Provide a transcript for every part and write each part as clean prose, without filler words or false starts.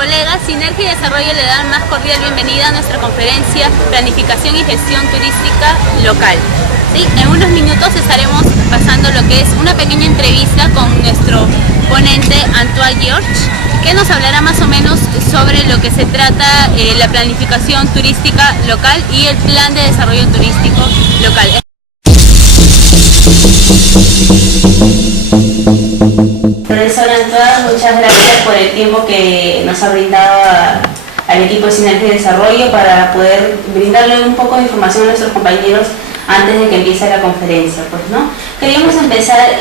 Colegas, Sinergia y Desarrollo le dan más cordial bienvenida a nuestra conferencia Planificación y Gestión Turística Local. ¿Sí? En unos minutos estaremos pasando lo que es una pequeña entrevista con nuestro ponente Antoine George, que nos hablará más o menos sobre lo que se trata la planificación turística local y el plan de desarrollo turístico local. Profesor Antoine, muchas gracias por el tiempo que nos ha brindado al equipo de Sinergia y Desarrollo para poder brindarle un poco de información a nuestros compañeros antes de que empiece la conferencia, pues, ¿no? Queríamos empezar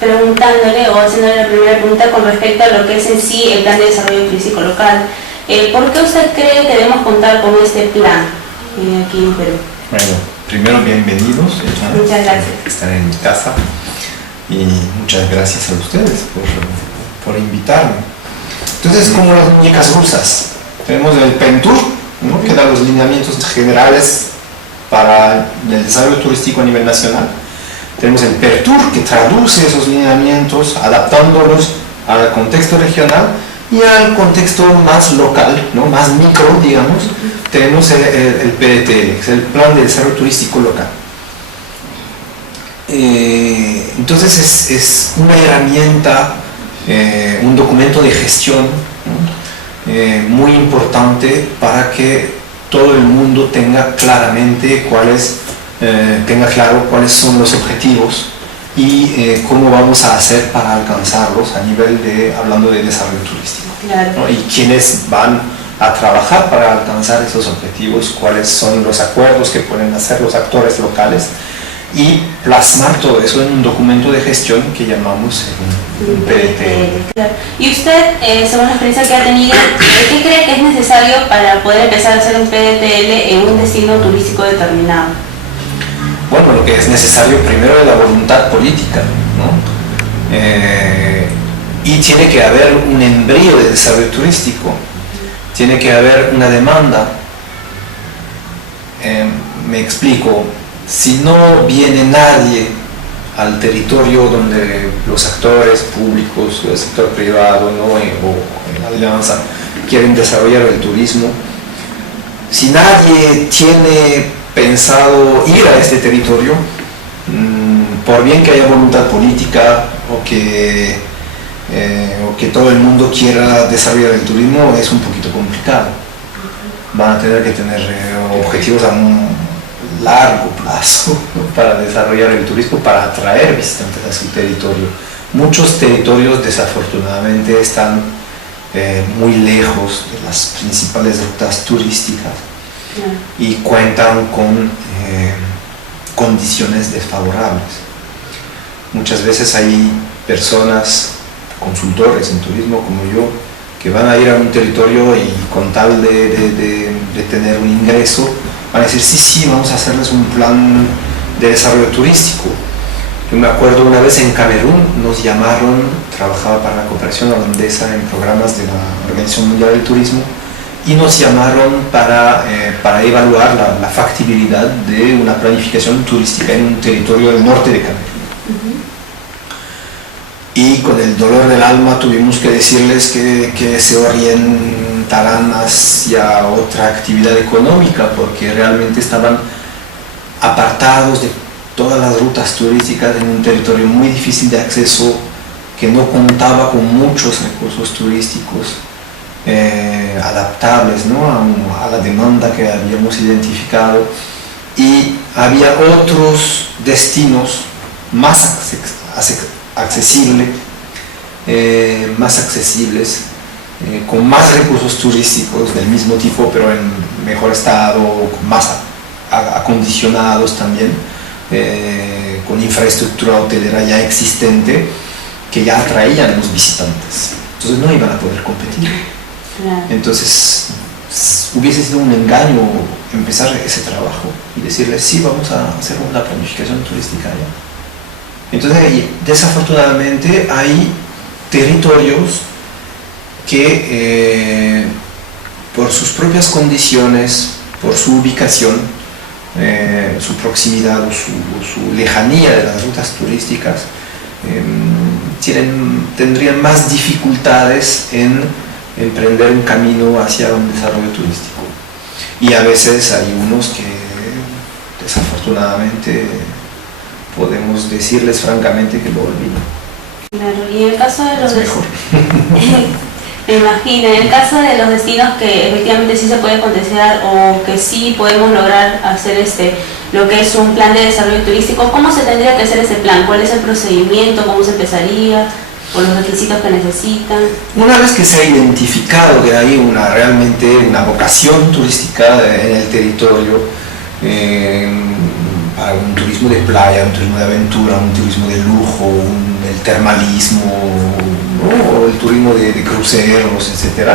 preguntándole o haciéndole la primera pregunta con respecto a lo que es en sí el plan de desarrollo turístico local. ¿Por qué usted cree que debemos contar con este plan aquí en Perú? Bueno, primero bienvenidos. Muchas gracias. Estar en mi casa y muchas gracias a ustedes por invitarme. Entonces, como las muñecas rusas, tenemos el PENTUR, ¿no?, que da los lineamientos generales para el desarrollo turístico a nivel nacional. Tenemos el PERTUR, que traduce esos lineamientos, adaptándolos al contexto regional y al contexto más local, ¿no?, más micro, digamos. Tenemos el PDT, que es el Plan de Desarrollo Turístico Local. Entonces es una herramienta, un documento de gestión, ¿no?, muy importante para que todo el mundo tenga claramente tenga claro cuáles son los objetivos y cómo vamos a hacer para alcanzarlos a nivel hablando de desarrollo turístico. Claro. ¿No? Y quiénes van a trabajar para alcanzar esos objetivos, cuáles son los acuerdos que pueden hacer los actores locales y plasmar todo eso en un documento de gestión que llamamos un PDT. Claro. Y usted, según la experiencia que ha tenido, ¿qué cree que es necesario para poder empezar a hacer un PDTL en un destino turístico determinado? Bueno, lo que es necesario primero es la voluntad política, ¿no? Y tiene que haber un embrión de desarrollo turístico, tiene que haber una demanda. Me explico. Si no viene nadie al territorio donde los actores públicos o el sector privado, ¿no?, o en alianza quieren desarrollar el turismo, si nadie tiene pensado ir a este territorio, por bien que haya voluntad política o que todo el mundo quiera desarrollar el turismo, es un poquito complicado. Van a tener que tener objetivos a largo plazo, ¿no?, para desarrollar el turismo, para atraer visitantes a su territorio. Muchos territorios desafortunadamente están muy lejos de las principales rutas turísticas y cuentan con condiciones desfavorables. Muchas veces hay personas, consultores en turismo como yo, que van a ir a un territorio y con tal de tener un ingreso, van a decir, sí, vamos a hacerles un plan de desarrollo turístico. Yo me acuerdo una vez en Camerún, nos llamaron, trabajaba para la cooperación holandesa en programas de la Organización Mundial del Turismo, y nos llamaron para evaluar la factibilidad de una planificación turística en un territorio del norte de Camerún. Y con el dolor del alma tuvimos que decirles que se orientarán hacia otra actividad económica, porque realmente estaban apartados de todas las rutas turísticas en un territorio muy difícil de acceso, que no contaba con muchos recursos turísticos adaptables, ¿no?, a la demanda que habíamos identificado, y había otros destinos más accesibles, con más recursos turísticos del mismo tipo, pero en mejor estado, más acondicionados también, con infraestructura hotelera ya existente, que ya atraían a los visitantes. Entonces no iban a poder competir. Entonces hubiese sido un engaño empezar ese trabajo y decirles, sí, vamos a hacer una planificación turística allá. Entonces, desafortunadamente, hay territorios que por sus propias condiciones, por su ubicación, su proximidad o su lejanía de las rutas turísticas, tendrían más dificultades en emprender un camino hacia un desarrollo turístico. Y a veces hay unos que desafortunadamente podemos decirles francamente que lo olvidan. Claro, y en el caso de los me imagino, en el caso de los destinos que efectivamente sí se puede potenciar o que sí podemos lograr hacer lo que es un plan de desarrollo turístico, ¿cómo se tendría que hacer ese plan? ¿Cuál es el procedimiento? ¿Cómo se empezaría? ¿O los requisitos que necesitan? Una vez que se ha identificado que hay realmente una vocación turística en el territorio, para un turismo de playa, un turismo de aventura, un turismo de lujo, el termalismo, ¿no? O el turismo de cruceros, etc.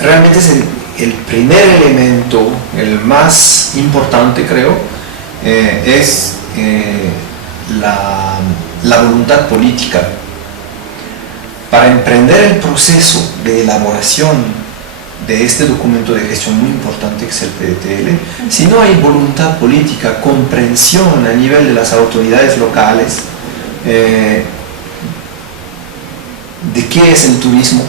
Realmente es el primer elemento, el más importante creo, es la voluntad política. Para emprender el proceso de elaboración de este documento de gestión muy importante que es el PDTL, si no hay voluntad política, comprensión a nivel de las autoridades locales de qué es el turismo,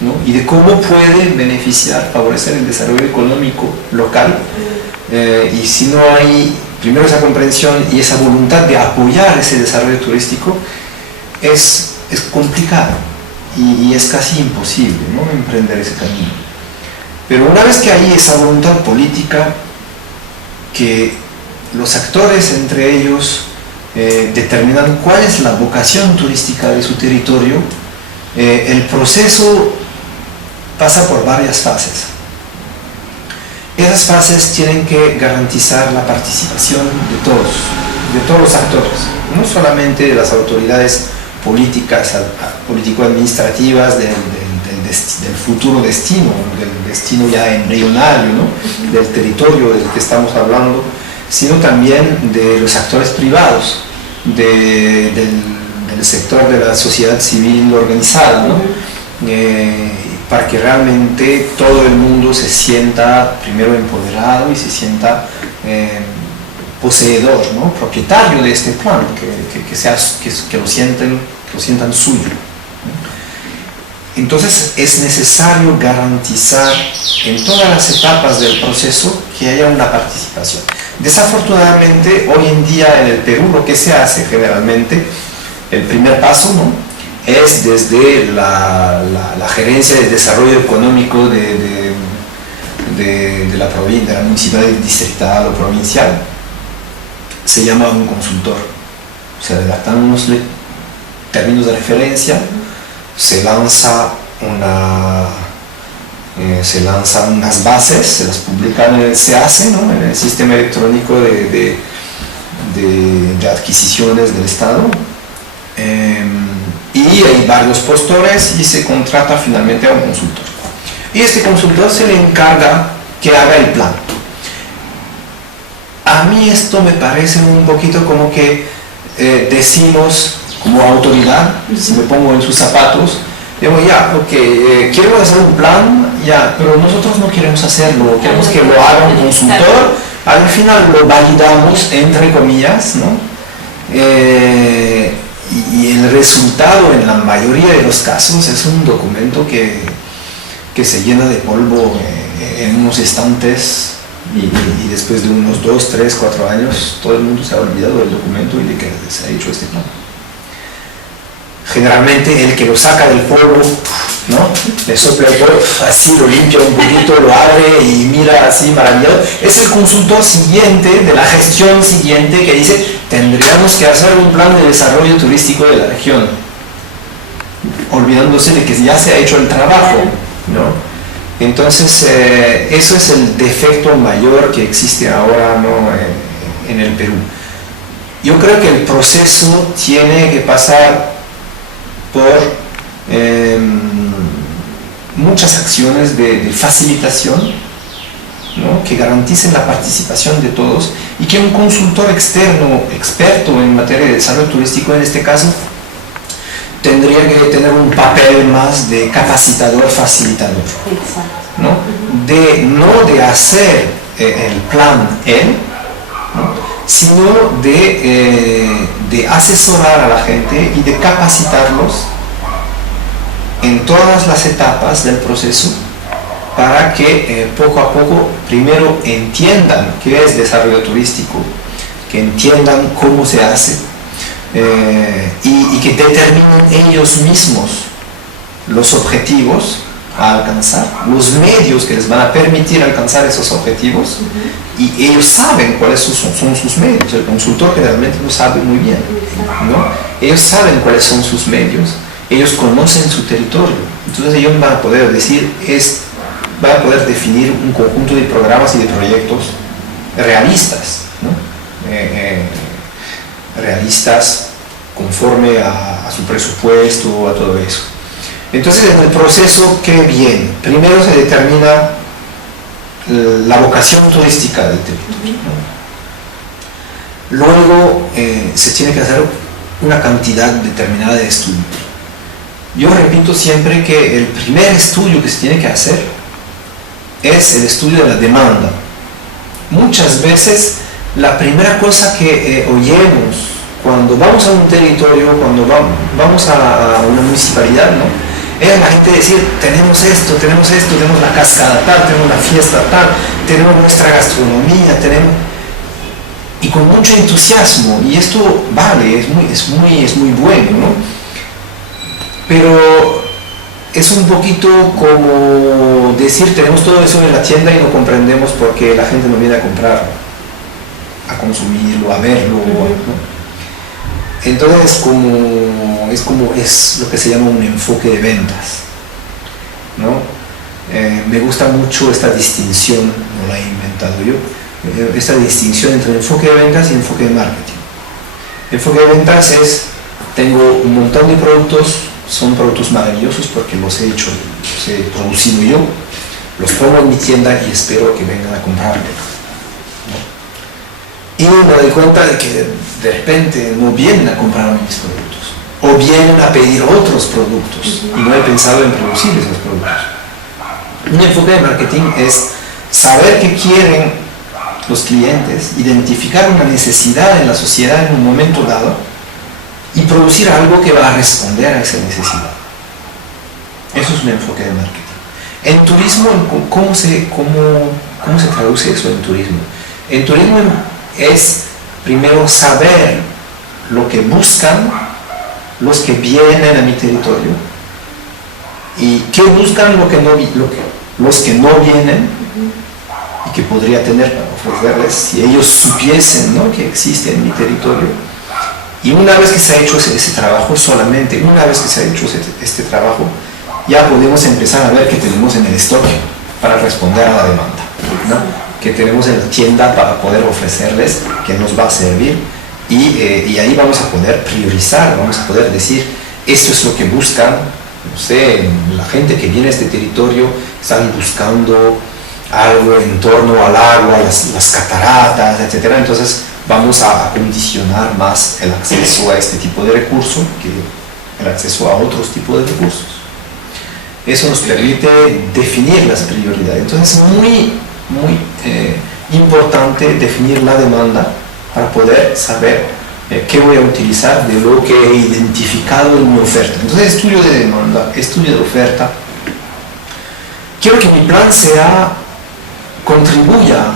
¿no? Y de cómo puede beneficiar, favorecer el desarrollo económico local, y si no hay primero esa comprensión y esa voluntad de apoyar ese desarrollo turístico, es complicado y es casi imposible, ¿no? Emprender ese camino. Pero una vez que hay esa voluntad política, que los actores entre ellos determinan cuál es la vocación turística de su territorio, el proceso pasa por varias fases. Esas fases tienen que garantizar la participación de todos los actores, no solamente de las autoridades políticas, político-administrativas del futuro destino, del destino ya embrionario, ¿no? Del territorio del que estamos hablando, sino también de los actores privados, del sector de la sociedad civil organizada, ¿no? Para que realmente todo el mundo se sienta primero empoderado y se sienta poseedor, ¿no? Propietario de este plan, que lo sientan suyo. Entonces es necesario garantizar en todas las etapas del proceso que haya una participación. Desafortunadamente hoy en día en el Perú lo que se hace generalmente, el primer paso, ¿no? Es desde la gerencia de desarrollo económico de la provincia, de la municipalidad distrital o provincial. Se llama un consultor, se redactan unos términos de referencia, se lanzan unas bases, se las publican en el SEACE, ¿no? En el sistema electrónico de adquisiciones del Estado, y hay varios postores y se contrata finalmente a un consultor, y este consultor se le encarga que haga el plan. A mí esto me parece un poquito como que decimos como autoridad, si me pongo en sus zapatos, digo, ya, ok, queremos hacer un plan, ya, pero nosotros no queremos hacerlo, queremos que lo haga un consultor, al final lo validamos, entre comillas, ¿no? Y el resultado en la mayoría de los casos es un documento que se llena de polvo en unos estantes, y después de unos 2, 3, 4 años todo el mundo se ha olvidado del documento y de que se ha hecho este plan. Generalmente el que lo saca del polvo, ¿no? Le sopla el polvo, así lo limpia un poquito, lo abre y mira así maravillado. Es el consultor siguiente, de la gestión siguiente, que dice, tendríamos que hacer un plan de desarrollo turístico de la región, olvidándose de que ya se ha hecho el trabajo, ¿no? Entonces, eso es el defecto mayor que existe ahora, ¿no? En el Perú. Yo creo que el proceso tiene que pasar por muchas acciones de facilitación, ¿no? Que garanticen la participación de todos, y que un consultor externo, experto en materia de desarrollo turístico en este caso, tendría que tener un papel más de capacitador, facilitador, ¿no? No de hacer el plan él, ¿no? Sino de asesorar a la gente y de capacitarlos en todas las etapas del proceso para que poco a poco primero entiendan qué es desarrollo turístico, que entiendan cómo se hace y que determinen ellos mismos los objetivos a alcanzar, los medios que les van a permitir alcanzar esos objetivos, y ellos saben cuáles son sus medios. El consultor generalmente lo sabe muy bien, ¿no? Ellos saben cuáles son sus medios, ellos conocen su territorio, entonces ellos van a poder van a poder definir un conjunto de programas y de proyectos realistas, ¿no? Realistas conforme a su presupuesto, a todo eso. Entonces, en el proceso, ¿qué viene? Primero se determina la vocación turística del territorio, ¿no? Luego se tiene que hacer una cantidad determinada de estudios. Yo repito siempre que el primer estudio que se tiene que hacer es el estudio de la demanda. Muchas veces la primera cosa que oyemos cuando vamos a un territorio, cuando vamos a una municipalidad, ¿no?, es la gente decir: tenemos esto, tenemos la cascada tal, tenemos la fiesta tal, tenemos nuestra gastronomía, y con mucho entusiasmo, y esto vale, es muy bueno, ¿no? Pero es un poquito como decir: tenemos todo eso en la tienda y no comprendemos por qué la gente no viene a comprar, a consumirlo, a verlo, ¿no? Entonces es lo que se llama un enfoque de ventas, ¿no? Me gusta mucho esta distinción, no la he inventado yo, esta distinción entre enfoque de ventas y enfoque de marketing. Enfoque de ventas es: tengo un montón de productos, son productos maravillosos porque los he producido yo, los pongo en mi tienda y espero que vengan a comprarlo, ¿no? Y me doy cuenta de que de repente no vienen a comprar mis productos, o vienen a pedir otros productos, y no he pensado en producir esos productos. Un enfoque de marketing es saber qué quieren los clientes, identificar una necesidad en la sociedad en un momento dado y producir algo que va a responder a esa necesidad. Eso es un enfoque de marketing. En turismo, ¿cómo se traduce eso en turismo? En turismo es primero saber lo que buscan los que vienen a mi territorio, y qué buscan los que no vienen, y que podría tener para ofrecerles si ellos supiesen, ¿no?, que existe en mi territorio. Y una vez que se ha hecho ese trabajo, solamente una vez que se ha hecho este trabajo, ya podemos empezar a ver qué tenemos en el stock para responder a la demanda, ¿no?, que tenemos en la tienda para poder ofrecerles, que nos va a servir, y ahí vamos a poder priorizar, vamos a poder decir: esto es lo que buscan, no sé, la gente que viene a este territorio están buscando algo en torno al agua, las cataratas, etc. Entonces vamos a condicionar más el acceso a este tipo de recurso que el acceso a otros tipos de recursos. Eso nos permite definir las prioridades. Entonces es muy importante definir la demanda para poder saber qué voy a utilizar de lo que he identificado en mi oferta. Entonces, estudio de demanda, estudio de oferta. Quiero que mi plan contribuya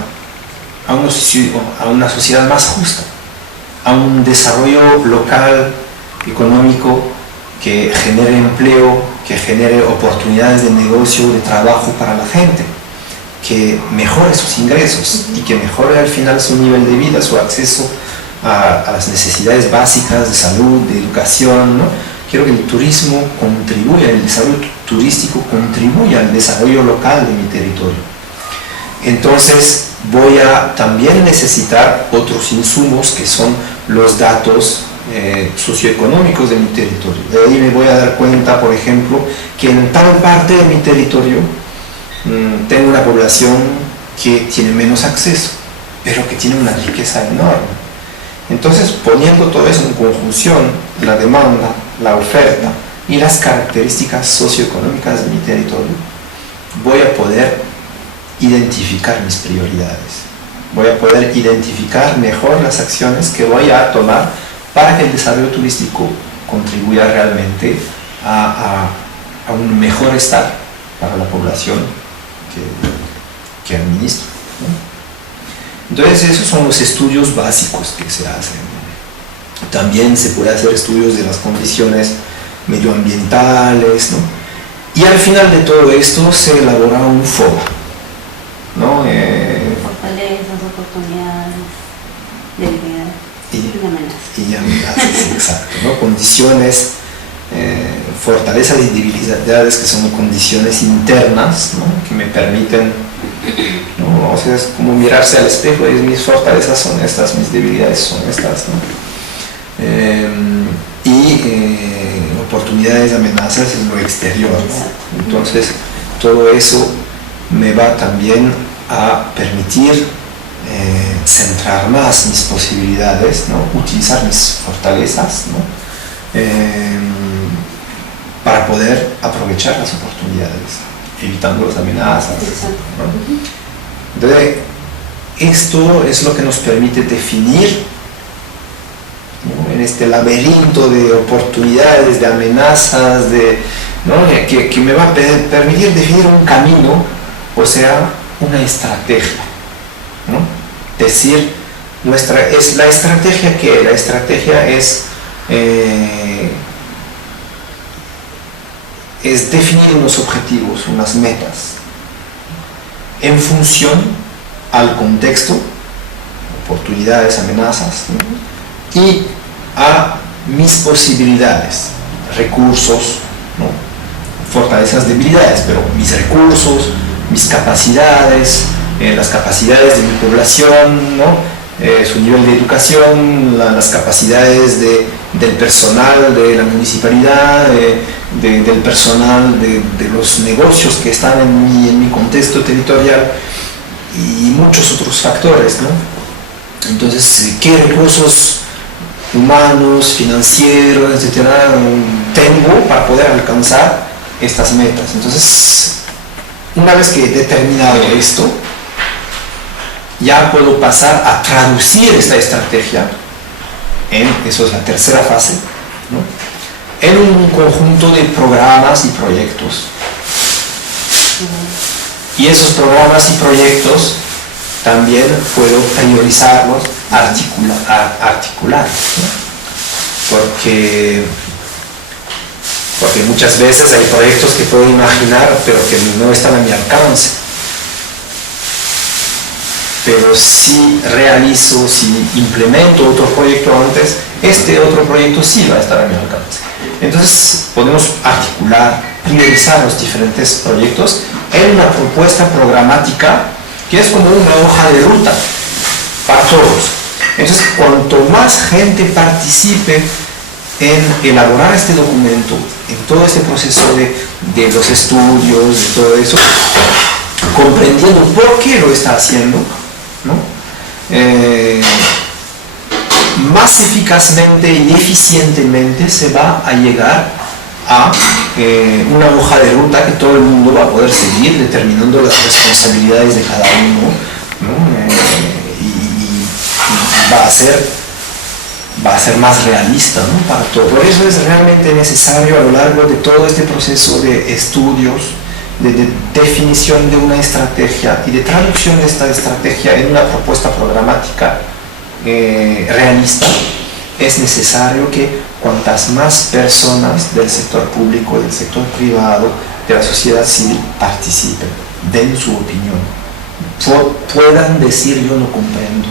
a una sociedad más justa, a un desarrollo local, económico, que genere empleo, que genere oportunidades de negocio, de trabajo para la gente, que mejore sus ingresos y que mejore al final su nivel de vida, su acceso a las necesidades básicas de salud, de educación, ¿no? Quiero que el turismo contribuya, el desarrollo turístico contribuya al desarrollo local de mi territorio. Entonces voy a también necesitar otros insumos, que son los datos socioeconómicos de mi territorio. De ahí me voy a dar cuenta, por ejemplo, que en tal parte de mi territorio tengo una población que tiene menos acceso, pero que tiene una riqueza enorme. Entonces, poniendo todo eso en conjunción, la demanda, la oferta y las características socioeconómicas de mi territorio, voy a poder identificar mis prioridades. Voy a poder identificar mejor las acciones que voy a tomar para que el desarrollo turístico contribuya realmente a a un mejor estar para la población que administro, ¿no? Entonces esos son los estudios básicos que se hacen. También se puede hacer estudios de las condiciones medioambientales, ¿no? Y al final de todo esto se elabora un FODA, ¿no? Fortalezas, oportunidades, debilidades y amenazas, exacto, ¿no? Condiciones, fortalezas y debilidades que son condiciones internas, ¿no? Que me permiten, ¿no? O sea, es como mirarse al espejo y mis fortalezas son estas, mis debilidades son estas, ¿no? Oportunidades, amenazas en lo exterior, ¿no? Entonces todo eso me va también a permitir centrar más mis posibilidades, ¿no? Utilizar mis fortalezas, ¿no? Para poder aprovechar las oportunidades, evitando las amenazas, ¿no? Entonces esto es lo que nos permite definir, ¿no? En este laberinto de oportunidades, de amenazas, ¿no? que me va a permitir definir un camino, o sea, una estrategia, ¿no? Decir, es la estrategia que la estrategia es definir unos objetivos, unas metas, en función al contexto, oportunidades, amenazas, ¿no? Y a mis posibilidades, recursos, ¿no? Fortalezas, debilidades, pero mis recursos, mis capacidades, las capacidades de mi población, ¿no? Su nivel de educación, las capacidades del personal de la municipalidad, del personal de los negocios que están en mi contexto territorial y muchos otros factores, ¿no? Entonces, ¿qué recursos humanos, financieros, etcétera, tengo para poder alcanzar estas metas? Entonces, una vez que he determinado esto, ya puedo pasar a traducir esta estrategia eso es la tercera fase, ¿no? En un conjunto de programas y proyectos. Y esos programas y proyectos también puedo priorizarlos, articular, ¿no? Porque muchas veces hay proyectos que puedo imaginar pero que no están a mi alcance. Pero si realizo, si implemento otro proyecto antes, este otro proyecto sí va a estar a mi alcance. Entonces podemos articular, priorizar los diferentes proyectos en una propuesta programática que es como una hoja de ruta para todos. Entonces, cuanto más gente participe en elaborar este documento, en todo este proceso de los estudios, de todo eso, comprendiendo por qué lo está haciendo, ¿no? Más eficazmente y eficientemente se va a llegar a una hoja de ruta que todo el mundo va a poder seguir, determinando las responsabilidades de cada uno, ¿no? Y va a ser más realista, ¿no? Para todo. Por eso es realmente necesario a lo largo de todo este proceso de estudios, de definición de una estrategia y de traducción de esta estrategia en una propuesta programática realista, es necesario que cuantas más personas del sector público, del sector privado, de la sociedad civil participen, den su opinión, puedan decir yo no comprendo,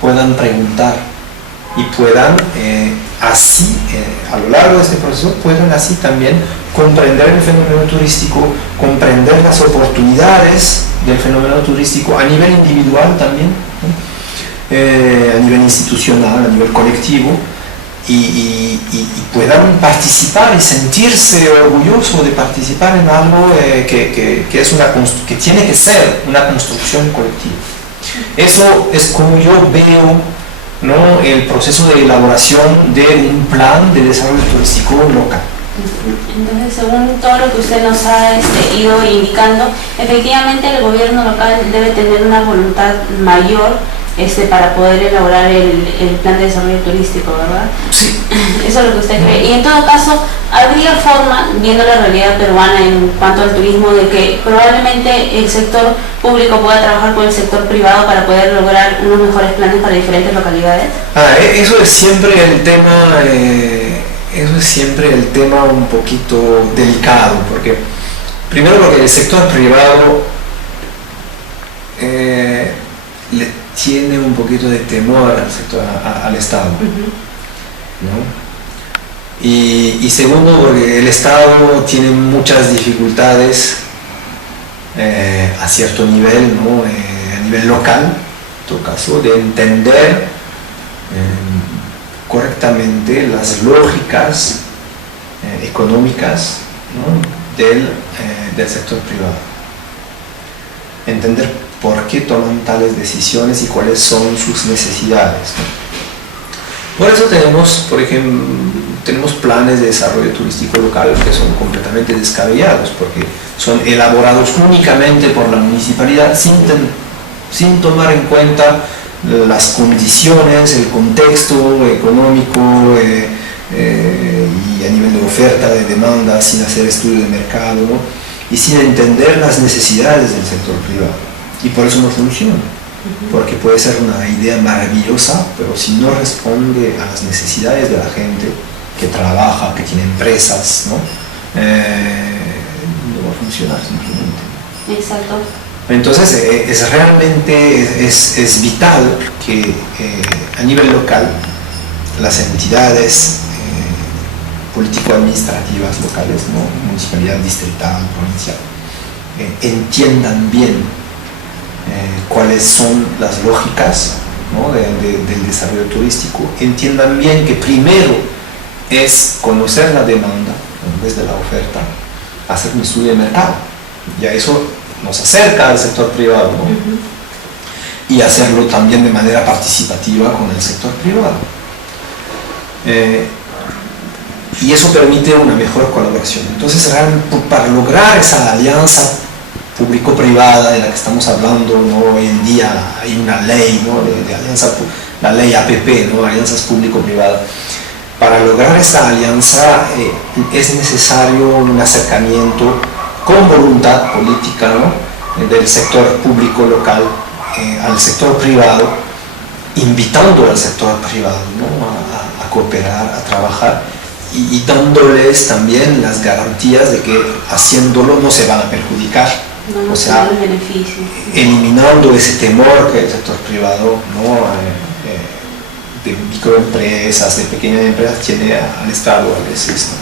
puedan preguntar y puedan así, a lo largo de este proceso, puedan así también comprender el fenómeno turístico, comprender las oportunidades del fenómeno turístico a nivel individual también, ¿no? A nivel institucional, a nivel colectivo, y puedan participar y sentirse orgullosos de participar en algo que tiene que ser una construcción colectiva. Eso es como yo veo, ¿no?, el proceso de elaboración de un plan de desarrollo turístico local. Entonces, según todo lo que usted nos ha ido indicando, efectivamente el gobierno local debe tener una voluntad mayor para poder elaborar el plan de desarrollo turístico, ¿verdad? Sí. Eso es lo que usted cree. Y en todo caso, ¿habría forma, viendo la realidad peruana en cuanto al turismo, de que probablemente el sector público pueda trabajar con el sector privado para poder lograr unos mejores planes para diferentes localidades? Eso es siempre el tema, un poquito delicado, porque primero porque el sector privado le tiene un poquito de temor al Estado, ¿no? Y segundo porque el Estado tiene muchas dificultades a cierto nivel, ¿no? A nivel local, en todo caso, de entender correctamente las lógicas económicas, ¿no? del sector privado. Entender por qué toman tales decisiones y cuáles son sus necesidades, ¿no? Por eso tenemos, por ejemplo, planes de desarrollo turístico local que son completamente descabellados, porque son elaborados únicamente por la municipalidad sin tomar en cuenta las condiciones, el contexto económico y a nivel de oferta, de demanda, sin hacer estudio de mercado, ¿no? Y sin entender las necesidades del sector privado. Y por eso no funciona, porque puede ser una idea maravillosa, pero si no responde a las necesidades de la gente que trabaja, que tiene empresas, ¿no? No va a funcionar simplemente. Exacto. Entonces es vital que a nivel local las entidades político-administrativas locales, ¿no? Municipalidad, distrital, provincial, entiendan bien cuáles son las lógicas, ¿no? del desarrollo turístico, entiendan bien que primero es conocer la demanda en vez de la oferta, hacer un estudio de mercado, y a eso nos acerca al sector privado, ¿no? Y hacerlo también de manera participativa con el sector privado. Y eso permite una mejor colaboración. Entonces, para lograr esa alianza público-privada de la que estamos hablando, ¿no? Hoy en día hay una ley, ¿no? de alianza, la ley APP, ¿no? Alianzas público-privadas. Para lograr esa alianza es necesario un acercamiento con voluntad política, ¿no? Del sector público local al sector privado, invitando al sector privado, ¿no? a cooperar, a trabajar y dándoles también las garantías de que haciéndolo no se van a perjudicar. No, o sea, eliminando ese temor que el sector privado, ¿no? De microempresas, de pequeñas empresas, tiene al Estado a veces, ¿no?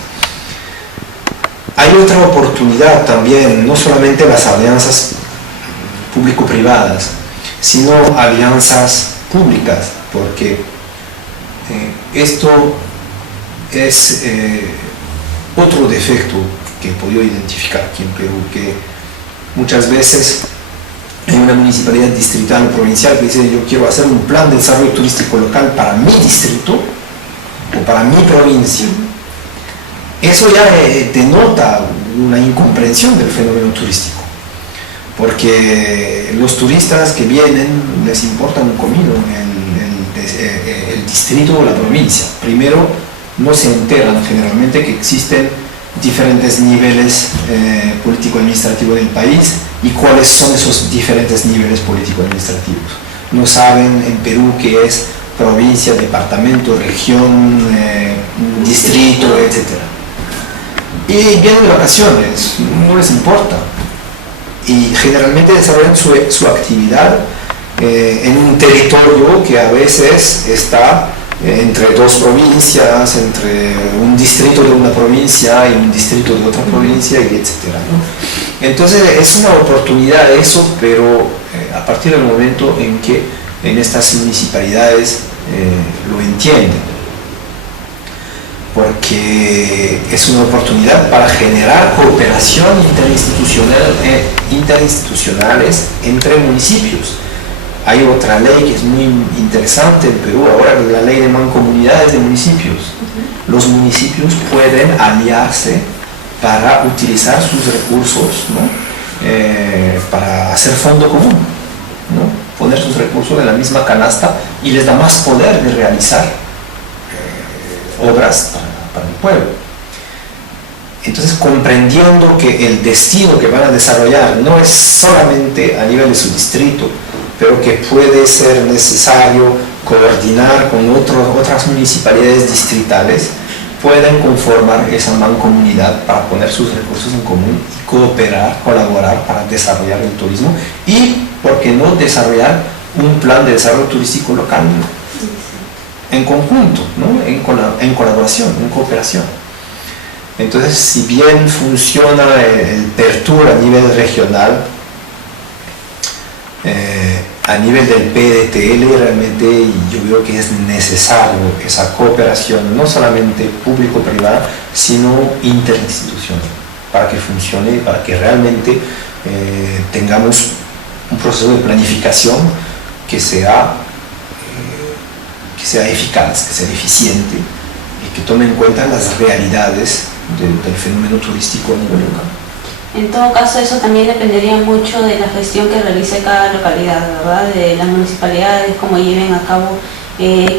Hay otra oportunidad también, no solamente las alianzas público-privadas, sino alianzas públicas, porque esto es otro defecto que he podido identificar aquí en Perú, que muchas veces hay una municipalidad distrital o provincial que dice: yo quiero hacer un plan de desarrollo turístico local para mi distrito o para mi provincia. Eso ya denota una incomprensión del fenómeno turístico, porque los turistas que vienen les importa un comino el distrito o la provincia. Primero, no se enteran generalmente que existen diferentes niveles político-administrativos del país y cuáles son esos diferentes niveles político-administrativos. No saben en Perú qué es provincia, departamento, región, distrito, etc. Y vienen de vacaciones, no les importa. Y generalmente desarrollan su actividad en un territorio que a veces está entre dos provincias, entre un distrito de una provincia y un distrito de otra provincia, y etcétera, ¿no? Entonces es una oportunidad eso, pero a partir del momento en que en estas municipalidades lo entienden, porque es una oportunidad para generar cooperación interinstitucionales entre municipios. Hay otra ley que es muy interesante en Perú ahora, la ley de mancomunidades de municipios. Los municipios pueden aliarse para utilizar sus recursos, ¿no? Para hacer fondo común, ¿no? poner sus recursos en la misma canasta y les da más poder de realizar obras para el pueblo. Entonces, comprendiendo que el destino que van a desarrollar no es solamente a nivel de su distrito, pero que puede ser necesario coordinar con otras municipalidades distritales, pueden conformar esa mancomunidad para poner sus recursos en común y cooperar, colaborar para desarrollar el turismo y, ¿por qué no, desarrollar un plan de desarrollo turístico local en conjunto, ¿no? en colaboración, en cooperación. Entonces, si bien funciona el PERTUR a nivel regional, a nivel del PDTL realmente yo veo que es necesario esa cooperación, no solamente público-privada, sino interinstitucional, para que funcione, para que realmente tengamos un proceso de planificación que sea eficaz, que sea eficiente y que tome en cuenta las realidades del fenómeno turístico a nivel local. En todo caso, eso también dependería mucho de la gestión que realice cada localidad, ¿verdad? De las municipalidades, cómo lleven a cabo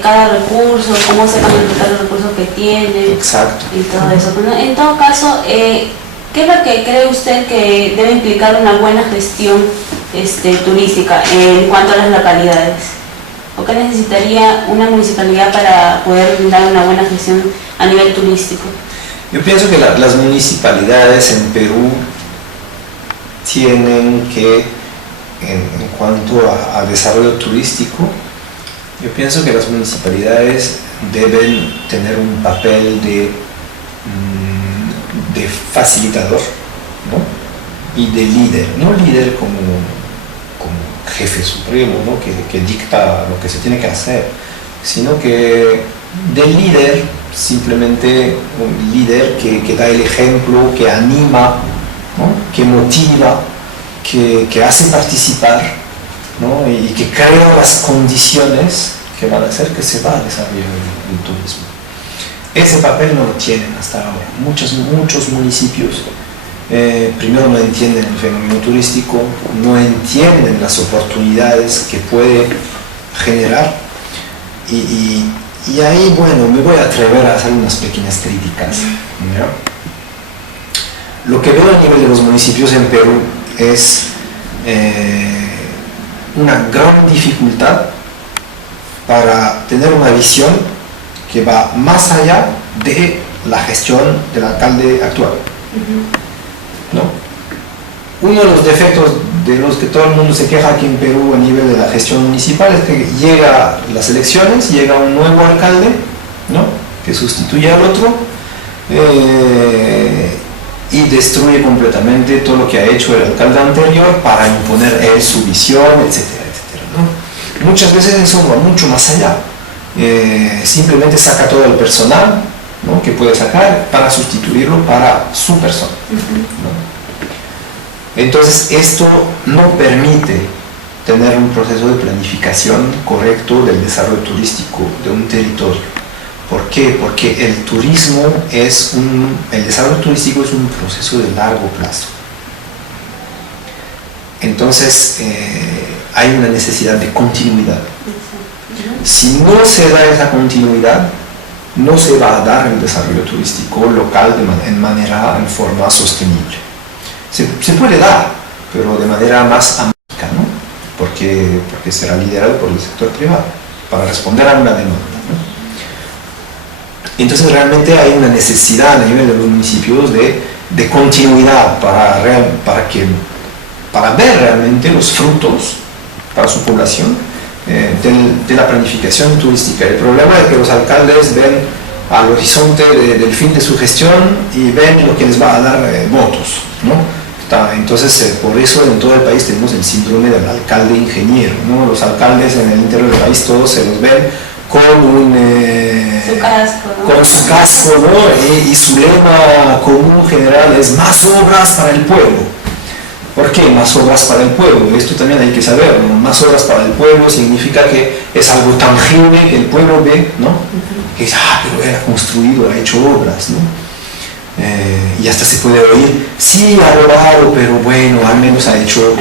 cada recurso, cómo se van a implementar los recursos que tienen. Exacto. Y todo eso. En todo caso, ¿qué es lo que cree usted que debe implicar una buena gestión turística en cuanto a las localidades? ¿O qué necesitaría una municipalidad para poder brindar una buena gestión a nivel turístico? Yo pienso que las municipalidades en Perú tienen que, en cuanto a desarrollo turístico, yo pienso que las municipalidades deben tener un papel de facilitador, ¿no? Y de líder, no líder como jefe supremo, ¿no? que dicta lo que se tiene que hacer, sino que de líder, simplemente un líder que da el ejemplo, que anima, ¿no? Que motiva, que hace participar, ¿no? Y que crea las condiciones que van a hacer que se va a desarrollar el turismo. Ese papel no lo tienen hasta ahora. Muchos municipios primero no entienden el fenómeno turístico, no entienden las oportunidades que puede generar y ahí, bueno, me voy a atrever a hacer unas pequeñas críticas, ¿no? Lo que veo a nivel de los municipios en Perú es una gran dificultad para tener una visión que va más allá de la gestión del alcalde actual, ¿no? Uno de los defectos de los que todo el mundo se queja aquí en Perú a nivel de la gestión municipal es que llega las elecciones, llega un nuevo alcalde, ¿no? Que sustituye al otro y destruye completamente todo lo que ha hecho el alcalde anterior para imponer él su visión, etcétera, etcétera, ¿no? Muchas veces eso va mucho más allá. Simplemente saca todo el personal, ¿no? Que puede sacar para sustituirlo para su persona, ¿no? Entonces esto no permite tener un proceso de planificación correcto del desarrollo turístico de un territorio. ¿Por qué? Porque el turismo el desarrollo turístico es un proceso de largo plazo. Entonces hay una necesidad de continuidad. Si no se da esa continuidad, no se va a dar el desarrollo turístico local en forma sostenible. Se puede dar, pero de manera más amplia, ¿no? Porque será liderado por el sector privado, para responder a una demanda, ¿no? Entonces realmente hay una necesidad a nivel de los municipios de continuidad para ver realmente los frutos para su población de la planificación turística. El problema es que los alcaldes ven al horizonte del fin de su gestión y ven lo que les va a dar votos, ¿no? Entonces, por eso en todo el país tenemos el síndrome del alcalde ingeniero, ¿no? Los alcaldes en el interior del país todos se los ven con su casco, ¿no? Con su casco, ¿no? Y su lema común general es más obras para el pueblo. ¿Por qué más obras para el pueblo? Esto también hay que saber, ¿no? Más obras para el pueblo significa que es algo tangible que el pueblo ve, ¿no? Que es, pero era construido, ha hecho obras, ¿no? y hasta se puede oír, sí, ha robado, pero bueno, al menos ha hecho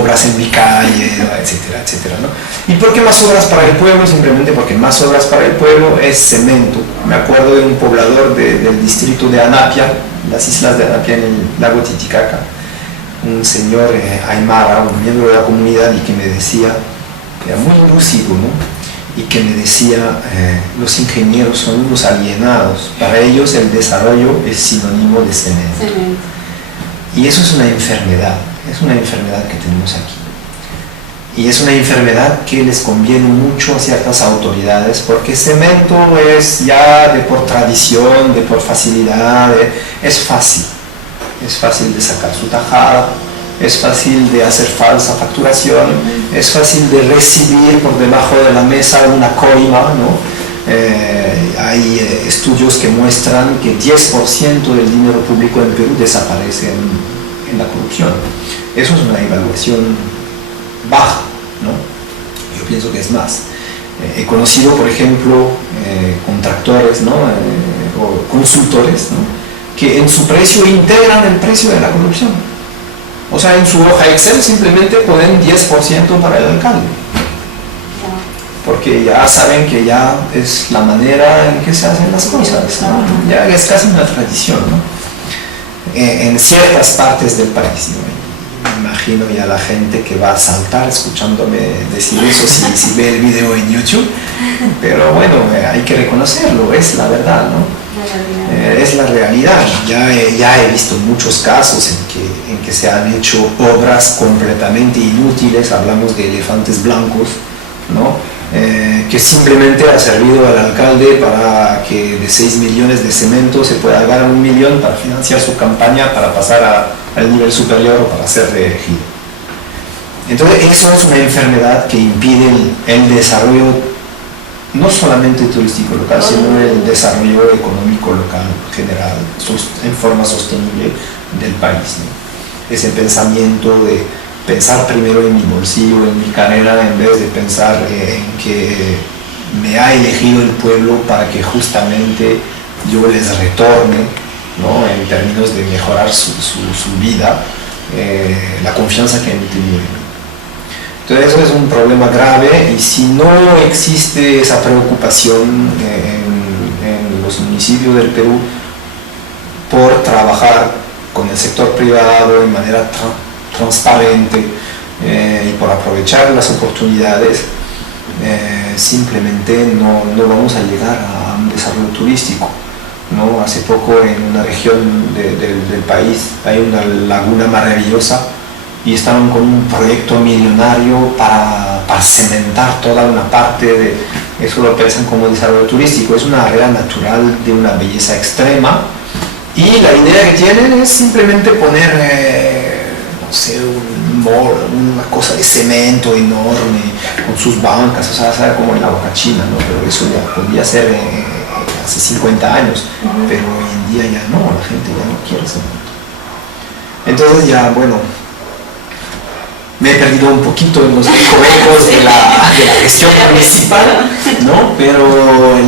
obras en mi calle, etcétera, etcétera, ¿no? ¿Y por qué más obras para el pueblo? Simplemente porque más obras para el pueblo es cemento. Me acuerdo de un poblador del distrito de Anapia, las islas de Anapia en el lago Titicaca, un señor aymara, un miembro de la comunidad, y que me decía, que era muy lúcido, ¿no? Y que me decía, los ingenieros son unos alienados, para ellos el desarrollo es sinónimo de cemento. Y eso es una enfermedad que tenemos aquí. Y es una enfermedad que les conviene mucho a ciertas autoridades, porque cemento es ya de por tradición, de por facilidad, es fácil de sacar su tajada, es fácil de hacer falsa facturación, es fácil de recibir por debajo de la mesa una coima, ¿no? Hay estudios que muestran que 10% del dinero público en Perú desaparece en la corrupción. Eso es una evaluación baja, ¿no? Yo pienso que es más. He conocido, por ejemplo, contractores, ¿no? O consultores, ¿no? Que en su precio integran el precio de la corrupción. O sea, en su hoja Excel simplemente ponen 10% para el alcalde. Porque ya saben que ya es la manera en que se hacen las cosas, ¿no? Ya es casi una tradición, ¿no? En ciertas partes del país, ¿no? Me imagino ya la gente que va a saltar escuchándome decir eso si ve el video en YouTube. Pero bueno, hay que reconocerlo, es la verdad, ¿no? Es la realidad. Ya he visto muchos casos en que se han hecho obras completamente inútiles, hablamos de elefantes blancos, ¿no? Que simplemente ha servido al alcalde para que de 6 millones de cemento se pueda ganar 1 millón para financiar su campaña, para pasar al nivel superior o para ser reelegido. Entonces eso es una enfermedad que impide el desarrollo no solamente turístico local, sino el desarrollo económico local general, en forma sostenible del país, ¿no? Ese pensamiento de pensar primero en mi bolsillo, en mi carrera, en vez de pensar en que me ha elegido el pueblo para que justamente yo les retorne, ¿no? En términos de mejorar su vida, la confianza que han tenido. Entonces eso es un problema grave, y si no existe esa preocupación en los municipios del Perú por trabajar con el sector privado de manera transparente y por aprovechar las oportunidades, simplemente no vamos a llegar a un desarrollo turístico, ¿no? Hace poco en una región del país hay una laguna maravillosa, y estaban con un proyecto millonario para cementar toda una parte de eso. Lo piensan como desarrollo turístico. Es una área natural de una belleza extrema, y la idea que tienen es simplemente poner no sé, una cosa de cemento enorme con sus bancas, o sea, como en la Boca China, ¿no? Pero eso ya podía ser hace 50 años, pero hoy en día ya no, la gente ya no quiere cemento. Entonces ya, bueno, me he perdido un poquito en los recovecos de la gestión municipal, ¿no? Pero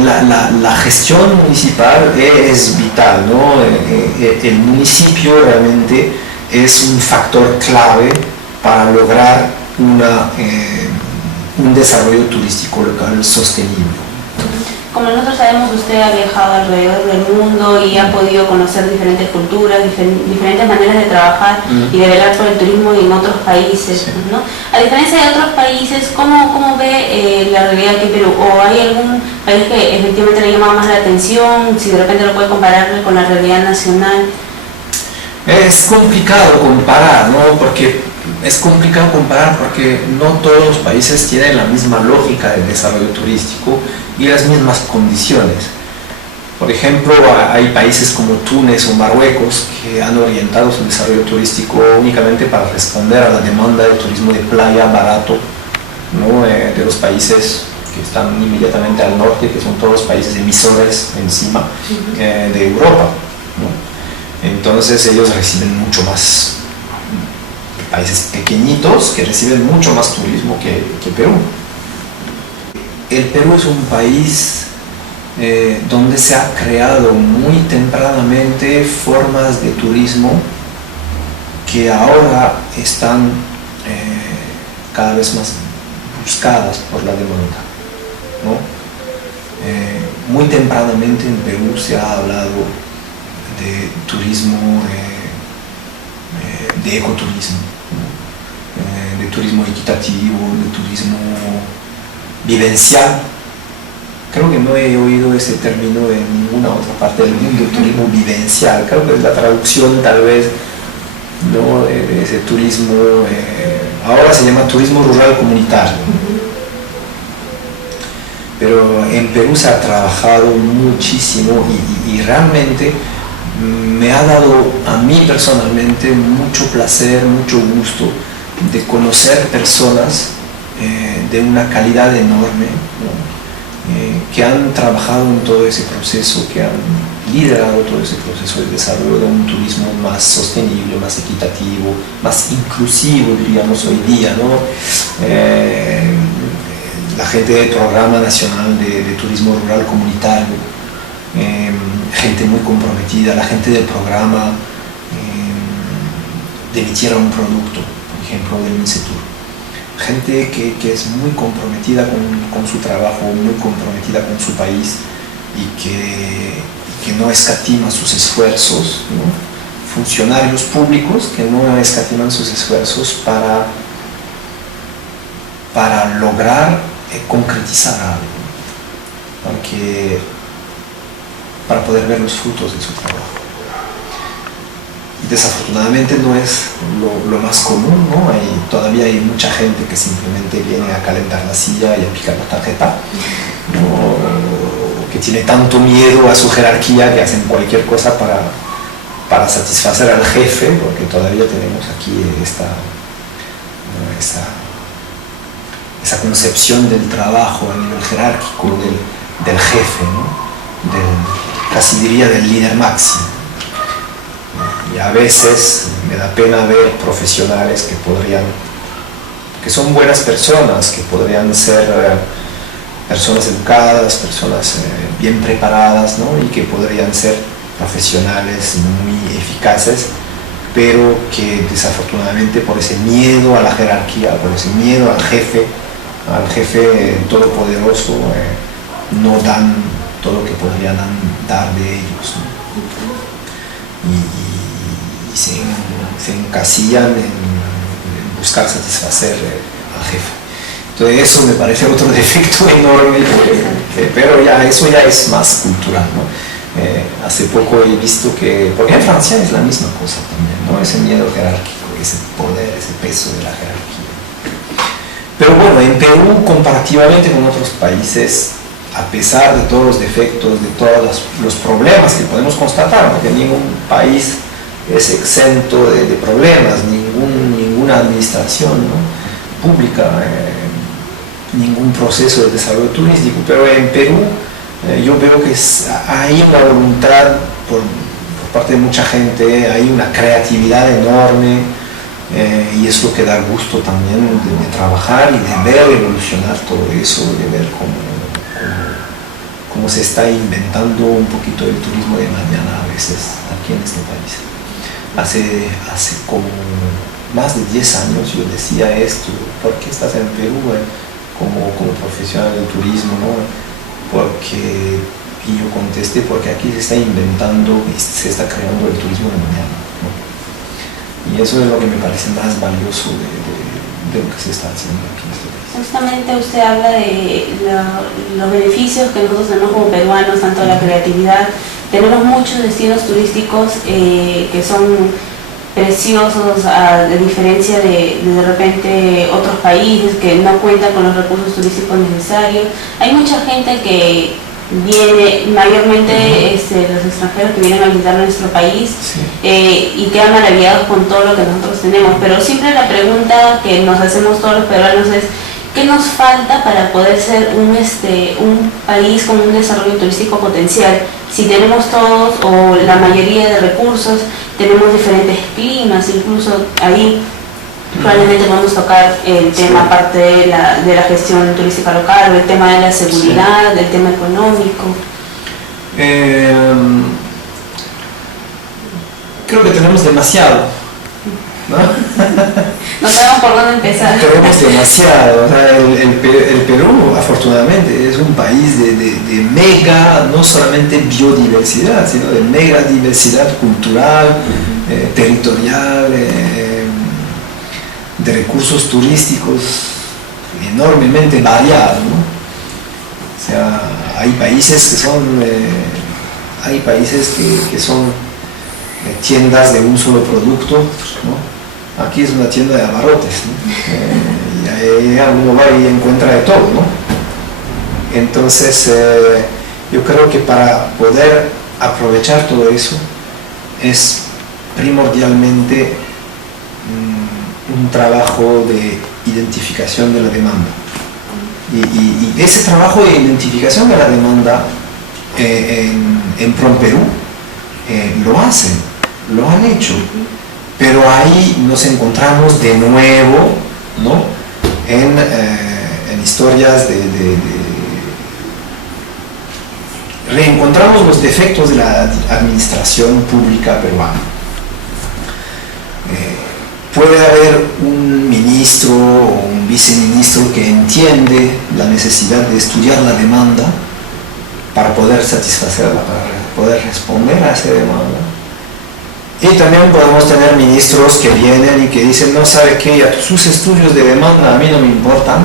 la gestión municipal es vital, ¿no? El municipio realmente es un factor clave para lograr un desarrollo turístico local sostenible. Como nosotros sabemos, usted ha viajado alrededor del mundo y ha podido conocer diferentes culturas, diferentes maneras de trabajar y de velar por el turismo en otros países, sí, ¿no? A diferencia de otros países, ¿cómo ve la realidad aquí en Perú? ¿O hay algún país que efectivamente le llama más la atención? Si de repente lo puede comparar con la realidad nacional. Es complicado comparar, ¿no? Es complicado comparar porque no todos los países tienen la misma lógica de desarrollo turístico y las mismas condiciones. Por ejemplo, hay países como Túnez o Marruecos que han orientado su desarrollo turístico únicamente para responder a la demanda de turismo de playa barato, ¿no? De los países que están inmediatamente al norte, que son todos los países emisores encima de Europa, ¿no? Entonces ellos reciben mucho más, países pequeñitos que reciben mucho más turismo que Perú. El Perú es un país donde se ha creado muy tempranamente formas de turismo que ahora están cada vez más buscadas por la demanda, ¿no? Muy tempranamente en Perú se ha hablado de turismo, de ecoturismo, ¿no? De turismo equitativo, de turismo vivencial. Creo que no he oído ese término en ninguna otra parte del mundo, turismo vivencial. Creo que es la traducción tal vez, ¿no?, de ese turismo, ahora se llama turismo rural comunitario. Pero en Perú se ha trabajado muchísimo y realmente me ha dado a mí personalmente mucho placer, mucho gusto de conocer personas de una calidad enorme, ¿no?, que han trabajado en todo ese proceso, que han liderado todo ese proceso de desarrollo de un turismo más sostenible, más equitativo, más inclusivo, diríamos hoy día, ¿no? La gente del Programa Nacional de Turismo Rural Comunitario, gente muy comprometida, la gente del programa de Mi Tierra un Producto, por ejemplo, del MINCETUR. Gente que es muy comprometida con su trabajo, muy comprometida con su país y que no escatima sus esfuerzos, ¿no? Funcionarios públicos que no escatiman sus esfuerzos para lograr concretizar algo, para poder ver los frutos de su trabajo. Desafortunadamente no es lo más común, ¿no? Todavía hay mucha gente que simplemente viene a calentar la silla y a picar la tarjeta, ¿no? Que tiene tanto miedo a su jerarquía que hacen cualquier cosa para satisfacer al jefe, porque todavía tenemos aquí esa concepción del trabajo a nivel jerárquico del jefe, ¿no? Casi diría del líder máximo. Y a veces me da pena ver profesionales que son buenas personas, que podrían ser personas educadas, personas bien preparadas, ¿no? Y que podrían ser profesionales muy eficaces, pero que desafortunadamente por ese miedo a la jerarquía, por ese miedo al jefe todopoderoso, no dan todo lo que podrían dar de ellos, ¿no? Y se encasillan en buscar satisfacer al jefe. Entonces eso me parece otro defecto enorme, pero eso ya es más cultural, ¿no? Hace poco he visto que, porque en Francia es la misma cosa también, ¿no? Ese miedo jerárquico, ese poder, ese peso de la jerarquía. Pero bueno, en Perú, comparativamente con otros países, a pesar de todos los defectos, de todos los problemas que podemos constatar, porque ningún país es exento de problemas, ninguna administración, ¿no?, pública, ningún proceso de desarrollo turístico, pero en Perú yo veo que hay una voluntad por parte de mucha gente, hay una creatividad enorme, y es lo que da gusto también de trabajar y de ver evolucionar todo eso, de ver cómo se está inventando un poquito el turismo de mañana a veces aquí en este país. Hace como más de 10 años yo decía esto: ¿por qué estás en Perú como profesional del turismo, ¿no? Y yo contesté, porque aquí se está inventando y se está creando el turismo de mañana, ¿no? Y eso es lo que me parece más valioso de lo que se está haciendo aquí en este país. Justamente usted habla de los beneficios que nosotros tenemos como peruanos, tanto la creatividad. Tenemos muchos destinos turísticos que son preciosos, a diferencia de repente otros países que no cuentan con los recursos turísticos necesarios. Hay mucha gente que viene, mayormente los extranjeros que vienen a visitar nuestro país, sí, y quedan maravillados con todo lo que nosotros tenemos, pero siempre la pregunta que nos hacemos todos los peruanos es: ¿qué nos falta para poder ser un país con un desarrollo turístico potencial? Si tenemos todos o la mayoría de recursos, tenemos diferentes climas, incluso ahí probablemente podemos tocar el tema, aparte de la gestión turística local, el tema de la seguridad, el tema económico. Creo que tenemos demasiado, ¿no? No sabemos por dónde empezar. Tenemos demasiado. O sea, el Perú, afortunadamente, es un país de mega, no solamente biodiversidad, sino de mega diversidad cultural, territorial, de recursos turísticos enormemente variados, ¿no? O sea, hay países que son tiendas de un solo producto, ¿no? Aquí es una tienda de abarrotes, ¿no? Y ahí uno va y encuentra de todo, ¿no? Entonces, yo creo que para poder aprovechar todo eso es primordialmente un trabajo de identificación de la demanda. Y ese trabajo de identificación de la demanda en PROMPERÚ lo han hecho, pero ahí nos encontramos de nuevo, ¿no? en historias reencontramos los defectos de la administración pública peruana. Puede haber un ministro o un viceministro que entiende la necesidad de estudiar la demanda para poder satisfacerla, para poder responder a esa demanda. Y también podemos tener ministros que vienen y que dicen, no sabe qué, sus estudios de demanda a mí no me importan,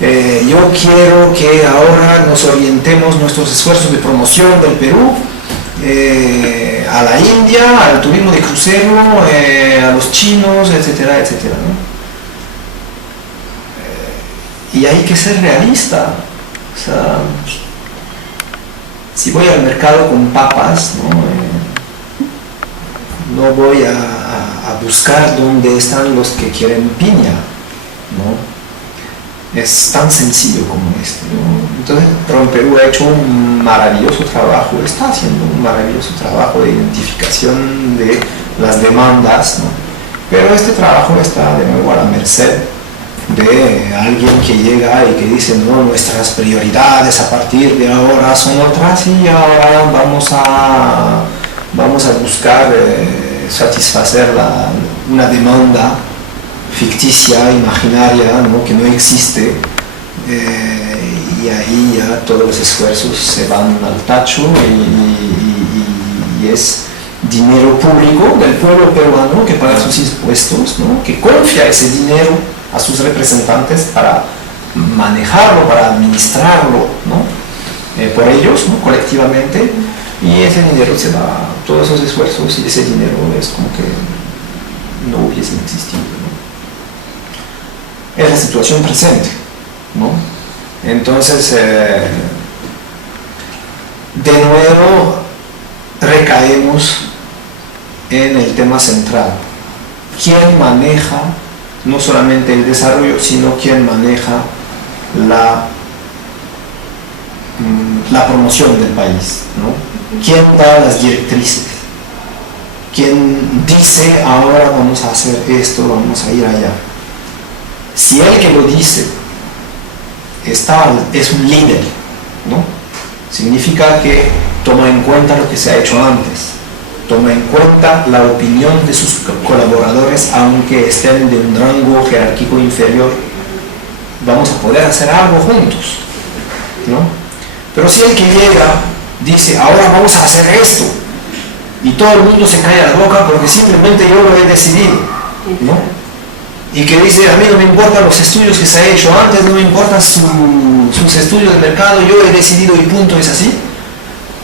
yo quiero que ahora nos orientemos nuestros esfuerzos de promoción del Perú a la India, al turismo de crucero, a los chinos, etcétera, etcétera, ¿no? Y hay que ser realista. O sea, si voy al mercado con papas, no voy a buscar dónde están los que quieren piña, ¿no? Es tan sencillo como esto, ¿no? Entonces, PROMPERÚ ha hecho un maravilloso trabajo, está haciendo un maravilloso trabajo de identificación de las demandas, ¿no? Pero este trabajo está de nuevo a la merced de alguien que llega y que dice, no, nuestras prioridades a partir de ahora son otras y ahora vamos a buscar satisfacer una demanda ficticia, imaginaria, ¿no? Que no existe, y ahí ya todos los esfuerzos se van al tacho y es dinero público del pueblo peruano que paga sus impuestos, ¿no? Que confía ese dinero a sus representantes para manejarlo, para administrarlo, ¿no? Por ellos, ¿no? Colectivamente, y ese dinero se va, todos esos esfuerzos y ese dinero es como que no hubiesen existido, ¿no? Es la situación presente, ¿no? Entonces, de nuevo recaemos en el tema central. ¿Quién maneja no solamente el desarrollo, sino quién maneja la promoción del país, ¿no? ¿Quién da las directrices? ¿Quién dice, ahora vamos a hacer esto, vamos a ir allá? Si el que lo dice es un líder, ¿no? Significa que toma en cuenta lo que se ha hecho antes, toma en cuenta la opinión de sus colaboradores, aunque estén de un rango jerárquico inferior, vamos a poder hacer algo juntos, ¿no? Pero si el que llega dice, ahora vamos a hacer esto, y todo el mundo se calla la boca porque simplemente yo lo he decidido, ¿no? Y que dice, a mí no me importan los estudios que se ha hecho antes, no me importan sus estudios de mercado, yo he decidido y punto, es así.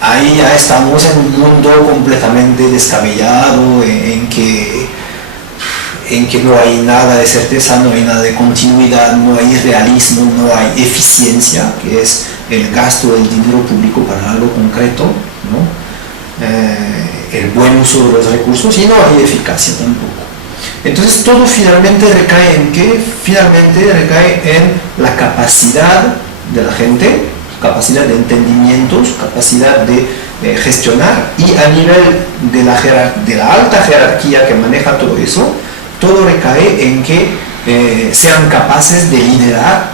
Ahí ya estamos en un mundo completamente descabellado, en que no hay nada de certeza, no hay nada de continuidad, no hay realismo, no hay eficiencia, que es el gasto del dinero público para algo concreto, ¿no? El buen uso de los recursos, y no hay eficacia tampoco. Entonces todo finalmente recae en qué? Finalmente recae en la capacidad de la gente, su capacidad de entendimiento, su capacidad de gestionar, y a nivel de la alta jerarquía que maneja todo eso, todo recae en que sean capaces de liderar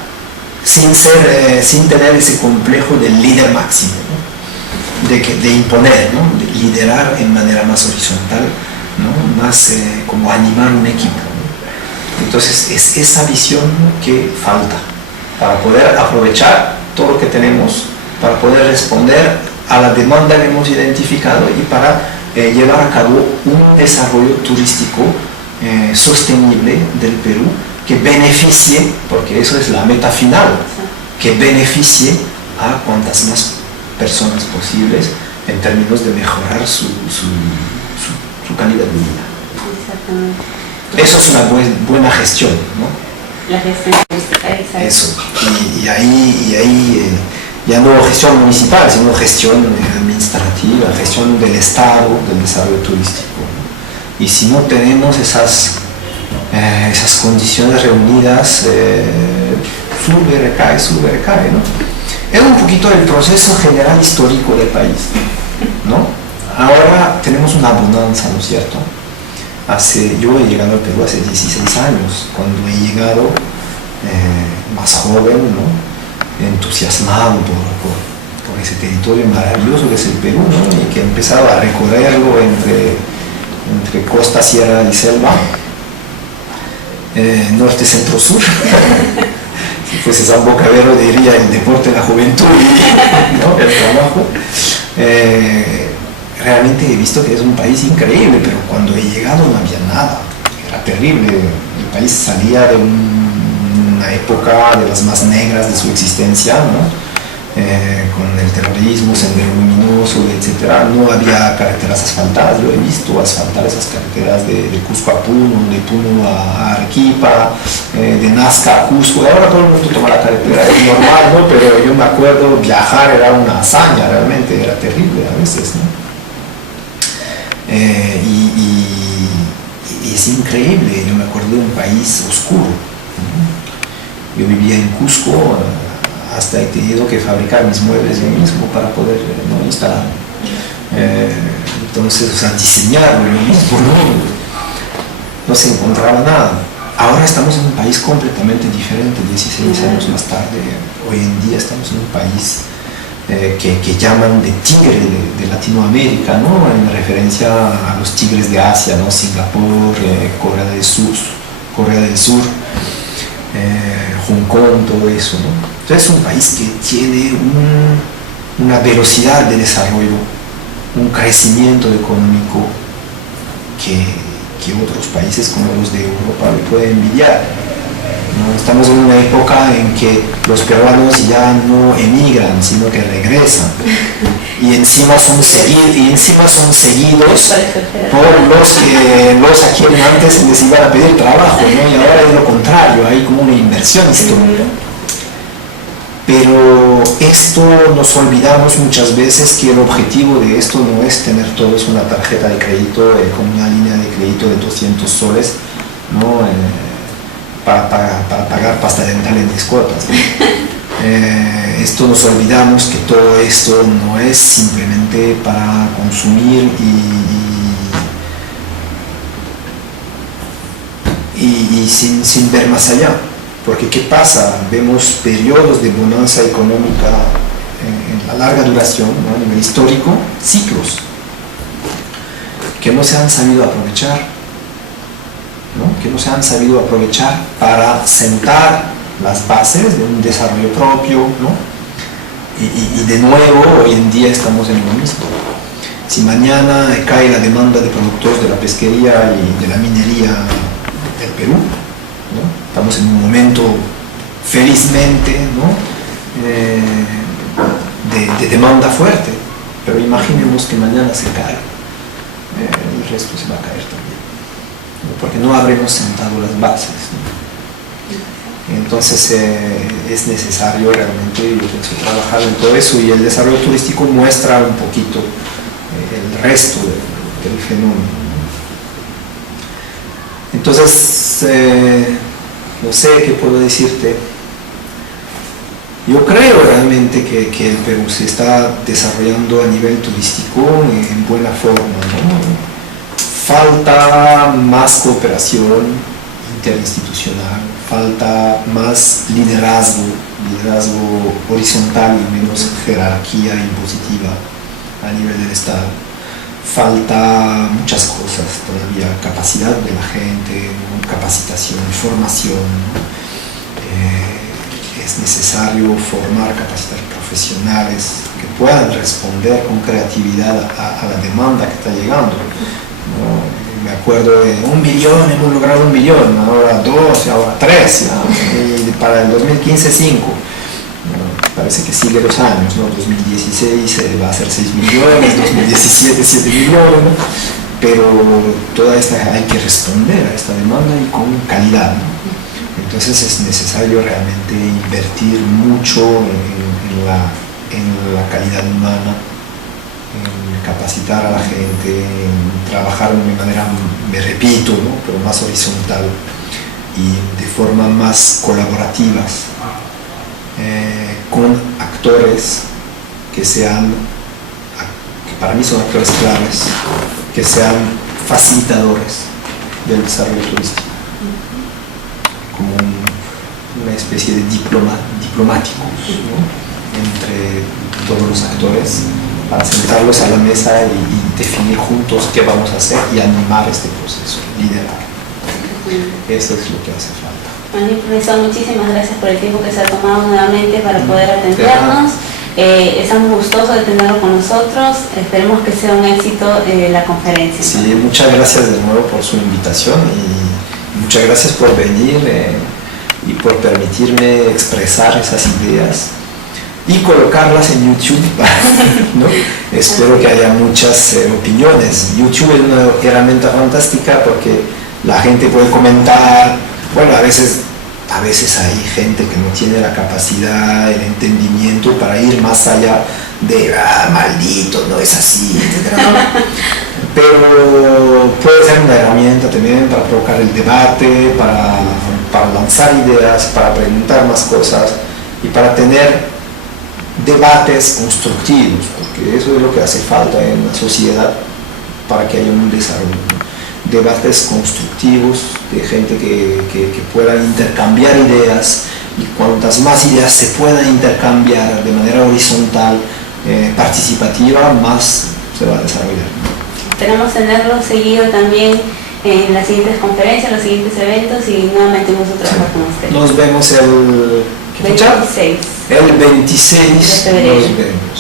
sin tener ese complejo del líder máximo, ¿no? de imponer, ¿no? De liderar en manera más horizontal, ¿no? Más como animar un equipo, ¿no? Entonces es esa visión que falta para poder aprovechar todo lo que tenemos, para poder responder a la demanda que hemos identificado y para llevar a cabo un desarrollo turístico sostenible del Perú que beneficie, porque eso es la meta final, que beneficie a cuantas más personas posibles en términos de mejorar su calidad de vida. Exactamente. Eso es una buena gestión, ¿no? La gestión turística, exacto. Eso. Y ahí ya no gestión municipal, sino gestión administrativa, gestión del Estado, del desarrollo turístico, ¿no? Y si no tenemos esas condiciones reunidas, sube, recae, ¿no? Es un poquito el proceso general histórico del país, ¿no? Ahora tenemos una bonanza, ¿no es cierto? Yo he llegado al Perú hace 16 años, cuando he llegado más joven, ¿no? Entusiasmado por ese territorio maravilloso que es el Perú, ¿no? Y que he empezado a recorrerlo entre costa, sierra y selva, norte, centro, sur. Si fuese San Bocavero diría el deporte, la juventud, ¿no? El trabajo. Realmente he visto que es un país increíble, pero cuando he llegado no había nada, era terrible. El país salía de una época de las más negras de su existencia, ¿no? Con el terrorismo, Sendero Luminoso, etc. No había carreteras asfaltadas. Yo he visto asfaltar esas carreteras de Cusco a Puno, de Puno a Arequipa, de Nazca a Cusco. Ahora todo el mundo toma la carretera, es normal, ¿no? Pero yo me acuerdo, viajar era una hazaña, realmente era terrible a veces, ¿no? Y es increíble. Yo me acuerdo de un país oscuro, ¿no? Yo vivía en Cusco, hasta he tenido que fabricar mis muebles yo mismo para poder, ¿no? Instalar. Entonces, o sea, diseñarlo yo mismo, no se encontraba nada. Ahora estamos en un país completamente diferente, 16 años más tarde. Hoy en día estamos en un país que llaman de tigre de Latinoamérica, ¿no? En referencia a los tigres de Asia, ¿no? Singapur, Corea del Sur, Hong Kong, todo eso, ¿no? Entonces es un país que tiene una velocidad de desarrollo, un crecimiento económico que otros países como los de Europa le pueden envidiar, ¿no? Estamos en una época en que los peruanos ya no emigran, sino que regresan. Y encima son seguidos por los a quienes antes les iban a pedir trabajo, ¿no? Y ahora es lo contrario, hay como una inversión histórica. Pero esto nos olvidamos muchas veces que el objetivo de esto no es tener todos una tarjeta de crédito con una línea de crédito de 200 soles, ¿no? Para pagar pasta dental en 10 cuotas, ¿no? Esto nos olvidamos que todo esto no es simplemente para consumir y sin ver más allá. Porque ¿qué pasa? Vemos periodos de bonanza económica en la larga duración, ¿no? A nivel histórico, ciclos que no se han sabido aprovechar, ¿no? Que no se han sabido aprovechar para sentar las bases de un desarrollo propio, ¿no? Y de nuevo, hoy en día estamos en lo mismo. Si mañana cae la demanda de productos de la pesquería y de la minería del Perú, ¿no? Estamos en un momento, felizmente, ¿no? De demanda fuerte, pero imaginemos que mañana se cae, el resto se va a caer también, ¿no? Porque no habremos sentado las bases, ¿no? Entonces es necesario realmente, yo pienso, trabajar en todo eso, y el desarrollo turístico muestra un poquito el resto del fenómeno. Entonces, no sé qué puedo decirte. Yo creo realmente que el Perú se está desarrollando a nivel turístico en buena forma, ¿no? Falta más cooperación interinstitucional, falta más liderazgo horizontal y menos jerarquía impositiva a nivel del Estado. Falta muchas cosas todavía, capacidad de la gente, ¿no? Capacitación, formación, ¿no? Es necesario formar, capacitar profesionales que puedan responder con creatividad a la demanda que está llegando, ¿no? Me acuerdo de 1 billón, hemos logrado 1 billón, ahora 2, ahora 3, y para el 2015 5. Parece que sigue los años, ¿no? 2016 va a ser 6 millones, 2017 7 millones, ¿no? Pero toda esta hay que responder a esta demanda y con calidad, ¿no? Entonces es necesario realmente invertir mucho en la calidad humana, en capacitar a la gente, en trabajar de manera, me repito, ¿no? Pero más horizontal y de forma más colaborativas, con actores que para mí son actores claves, que sean facilitadores del desarrollo turístico, como una especie de diplomáticos, ¿no? Entre todos los actores, para sentarlos a la mesa y definir juntos qué vamos a hacer y animar este proceso, liderar. Eso es lo que hace falta. Bueno, profesor, muchísimas gracias por el tiempo que se ha tomado nuevamente para poder atendernos. Estamos gustosos de tenerlo con nosotros. Esperemos que sea un éxito la conferencia. Sí, muchas gracias de nuevo por su invitación y muchas gracias por venir y por permitirme expresar esas ideas y colocarlas en YouTube, ¿no? Espero que haya muchas opiniones. YouTube es una herramienta fantástica porque la gente puede comentar. Bueno, a veces hay gente que no tiene la capacidad, el entendimiento para ir más allá de maldito, no es así, etc. Pero puede ser una herramienta también para provocar el debate, para lanzar ideas, para preguntar más cosas y para tener debates constructivos, porque eso es lo que hace falta en la sociedad para que haya un desarrollo, ¿no? Debates constructivos de gente que pueda intercambiar ideas, y cuantas más ideas se puedan intercambiar de manera horizontal, participativa, más se va a desarrollar. Esperamos tenerlo seguido también en las siguientes conferencias, los siguientes eventos y nuevamente nosotros trabajar con ustedes. Nos vemos el 26. El 26 de febrero. Nos vemos.